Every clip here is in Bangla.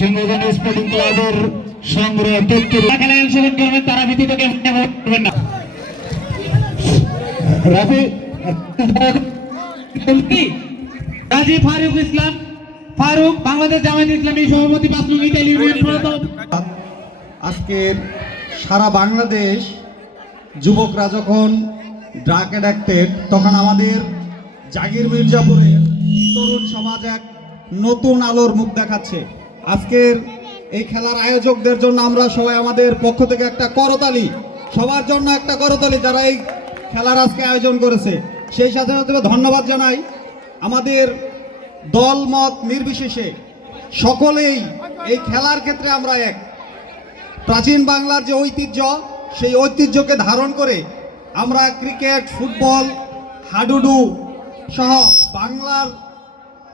সিংহগঞ্জ স্পোর্টিং ক্লাবের সংগ্রহ অংশগ্রহণ করবেন তারা করবেন না রাফি গাজী ফারুক ইসলাম ফারুক বাংলাদেশ জামায়াত ইসলামী সভাপতি পাঁচ ইতালি আজকের সারা বাংলাদেশ যুবকরা যখন ড্রাগ অ্যাডাক্টেড তখন আমাদের জাগির মির্জাপুরের তরুণ সমাজ এক নতুন আলোর মুখ দেখাচ্ছে। আজকের এই খেলার আয়োজকদের জন্য আমরা সবাই আমাদের পক্ষ থেকে একটা করতালি, সবার জন্য একটা করতালি যারা এই খেলার আজকে আয়োজন করেছে। সেই সাথে সাথে ধন্যবাদ জানাই আমাদের দল মত নির্বিশেষে সকলেই এই খেলার ক্ষেত্রে আমরা এক। প্রাচীন বাংলার যে ঐতিহ্য, সেই ঐতিহ্যকে ধারণ করে আমরা ক্রিকেট, ফুটবল, হাডুডু সহ বাংলার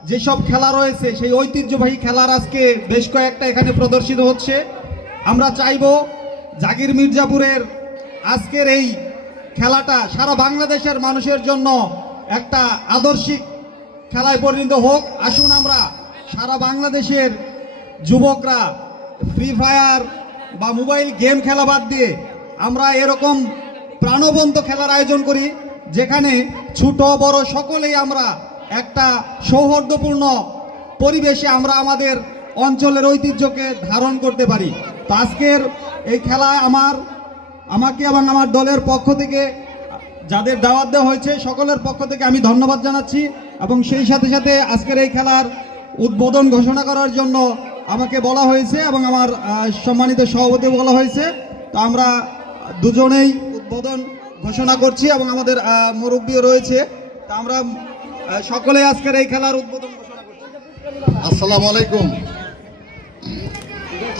যেসব খেলা রয়েছে, সেই ঐতিহ্যবাহী খেলার আজকে বেশ কয়েকটা এখানে প্রদর্শিত হচ্ছে। আমরা চাইব জাগির মির্জাপুরের আজকের এই খেলাটা সারা বাংলাদেশের মানুষের জন্য একটা আদর্শিক খেলায় পরিণত হোক। আসুন আমরা সারা বাংলাদেশের যুবকরা, ফ্রি ফায়ার বা মোবাইল গেম খেলা বাদ দিয়ে আমরা এরকম প্রাণবন্ত খেলার আয়োজন করি, যেখানে ছোট, বড় সকলেই আমরা একটা সৌহার্দ্যপূর্ণ পরিবেশে আমরা আমাদের অঞ্চলের ঐতিহ্যকে ধারণ করতে পারি। তো আজকের এই খেলায় আমার, আমাকে এবং আমার দলের পক্ষ থেকে, যাদের দাওয়াত দেওয়া হয়েছে, সকলের পক্ষ থেকে আমি ধন্যবাদ জানাচ্ছি এবং সেই সাথে সাথে আজকের এই খেলার উদ্বোধন ঘোষণা করার জন্য আমাকে বলা হয়েছে এবং আমার সম্মানিত সভাপতি বলা হয়েছে। তো আমরা দুজনেই উদ্বোধন ঘোষণা করছি এবং আমাদের মুরব্বিও রয়েছে। তা আমরা আহ, সকলেই আজকের এই খেলার উদ্বোধন আসসালামু আলাইকুম।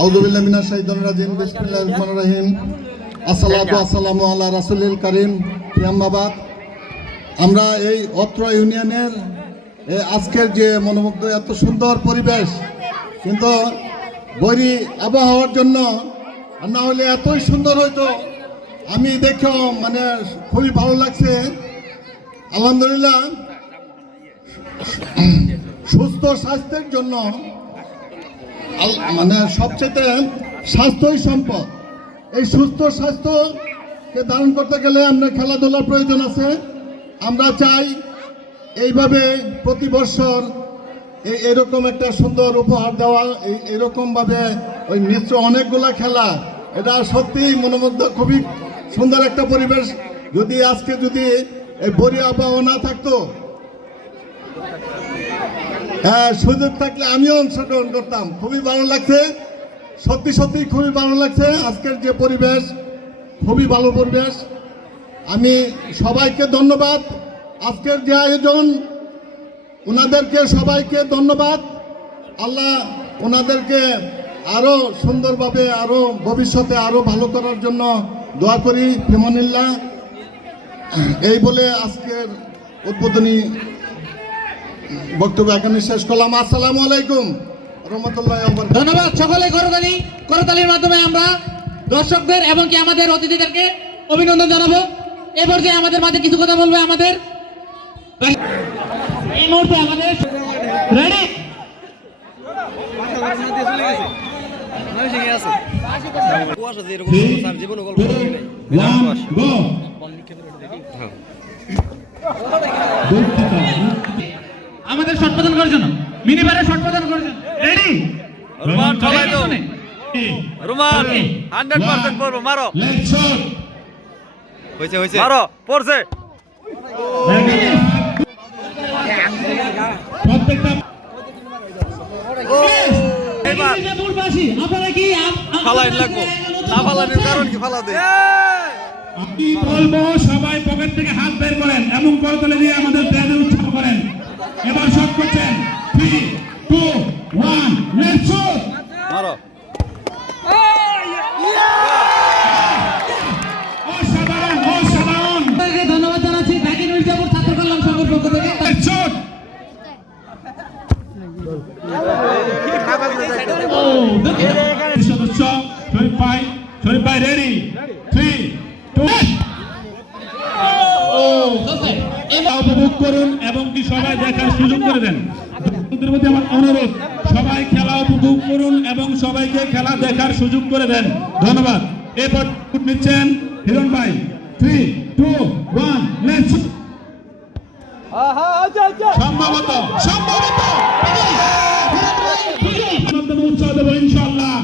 আউযুবিল্লাহি মিনাশ শাইতানির রাজিম। বিসমিল্লাহির রহমানির রহিম। আসসালাতু আসসালামু আলা রাসূলিল কারীম। ইয়াম্মাবাদ আমরা এই অত্র ইউনিয়নের আজকের যে মনোমুগ্ধ এত সুন্দর পরিবেশ কিন্তু বৈরী আবহাওয়ার জন্য না হলে এতই সুন্দর হইতো আমি দেখেও মানে খুবই ভালো লাগছে। আলহামদুলিল্লাহ। সুস্থ স্বাস্থ্যের জন্য মানে সবচেয়ে স্বাস্থ্যই সম্পদ। এই সুস্থ স্বাস্থ্যকে ধারণ করতে গেলে আমরা খেলাধুলার প্রয়োজন আছে। আমরা চাই এইভাবে প্রতি বছর এই এরকম একটা সুন্দর উপহার দেওয়া, এই এরকমভাবে ওই মিশ্র অনেকগুলা খেলা, এটা সত্যিই মনোমুগ্ধ, খুবই সুন্দর একটা পরিবেশ, যদি আজকে যদি এই বড়ি আবহাওয়া না থাকতো হ্যাঁ সুযোগ থাকলে আমিও অংশগ্রহণ করতাম। খুবই ভালো লাগছে। সত্যি সত্যি খুবই ভালো লাগছে। আজকের যে পরিবেশ, খুবই ভালো পরিবেশ। আমি সবাইকে ধন্যবাদ। আজকের যে আয়োজন, ওনাদেরকে সবাইকে ধন্যবাদ। আল্লাহ ওনাদেরকে আরও সুন্দরভাবে আরও ভবিষ্যতে আরও ভালো করার জন্য দোয়া করি ফেমনিল্লাহ এই বলে আজকের উদ্বোধনী বক্তব্য এখানে শেষ করলাম। আসসালামু আলাইকুম। ধন্যবাদ। সকলে করতালি, করতালির মাধ্যমে আমরা দর্শকদের এবং কি আমাদের অতিথিদেরকে অভিনন্দন জানাব। এ পর্যায়ে আমাদের মাঝে কিছু কথা বলবে আমাদের। এই মুহূর্তে আমাদের রেডি কুয়াশা যে এরকম স্যার জীবনে গল্প করি নাই আমাদের শট প্রদান করার জন্য মিনিবারে শট প্রদান করার জন্য রেডি রুমান ঠলাই তো রুমান হান্ড্রেড পার্সেন্ট পড়ব মারো হয়েছে হয়েছে মারো পড়ছে প্রত্যেকটা এবার আপনারা কি লাগবো না ফালানোর কারণ কি ফালা আমি বলব সবাই পকেট থেকে হাত বের করেন এবং করতলে দিয়ে আমাদের ব্যানার উৎসব করেন এবার শট করছেন three two one let's shoot মারো ধন্যবাদ জানাচ্ছি জাকির মির্জাপুর ছাত্র কল্যাণ সংঘের পক্ষ থেকে লেটস শুট ও দুঃখিত। সদস্য শরীফ ভাই থ্রি টু ও এবার উপভোগ করুন এবং কি সবাই দেখার সুযোগ করে দেন। দর্শকদের প্রতি আমার অনুরোধ সবাই খেলা উপভোগ করুন এবং সবাইকে খেলা দেখার সুযোগ করে দেন। ধন্যবাদ। এরপর নিচ্ছেন হিরণ ভাই। থ্রি টু ওয়ান লেটস সম্ভবত সম্ভবত। উৎসাহ দেবো ইনশাল্লাহ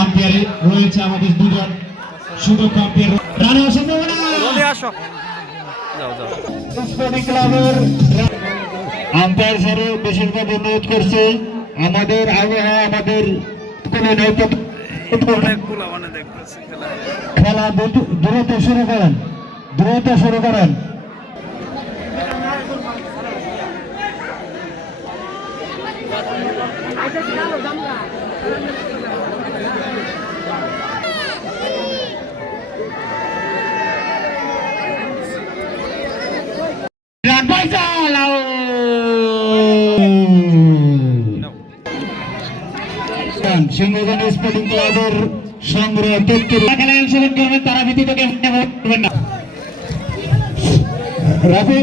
আম্পায়ারে রয়েছে আমাদের দুজন। সুদক্ষ আম্পায়ার রানা সম্ভাবনা চলে আসো। যাও যাও। ক্লাবের আম্পায়ার স্যারও বেশিরভাগ অনুরোধ করছে। আমাদের আবহাওয়া আমাদের কোনো খেলা দ্রুত শুরু করেন। দ্রুত শুরু করেন। সিংহগঞ্জ স্পোর্টিং ক্লাবের সংগ্রহ তথ্য খেলায় অংশগ্রহণ করবেন তারা ভীতিতে করবেন না রাফি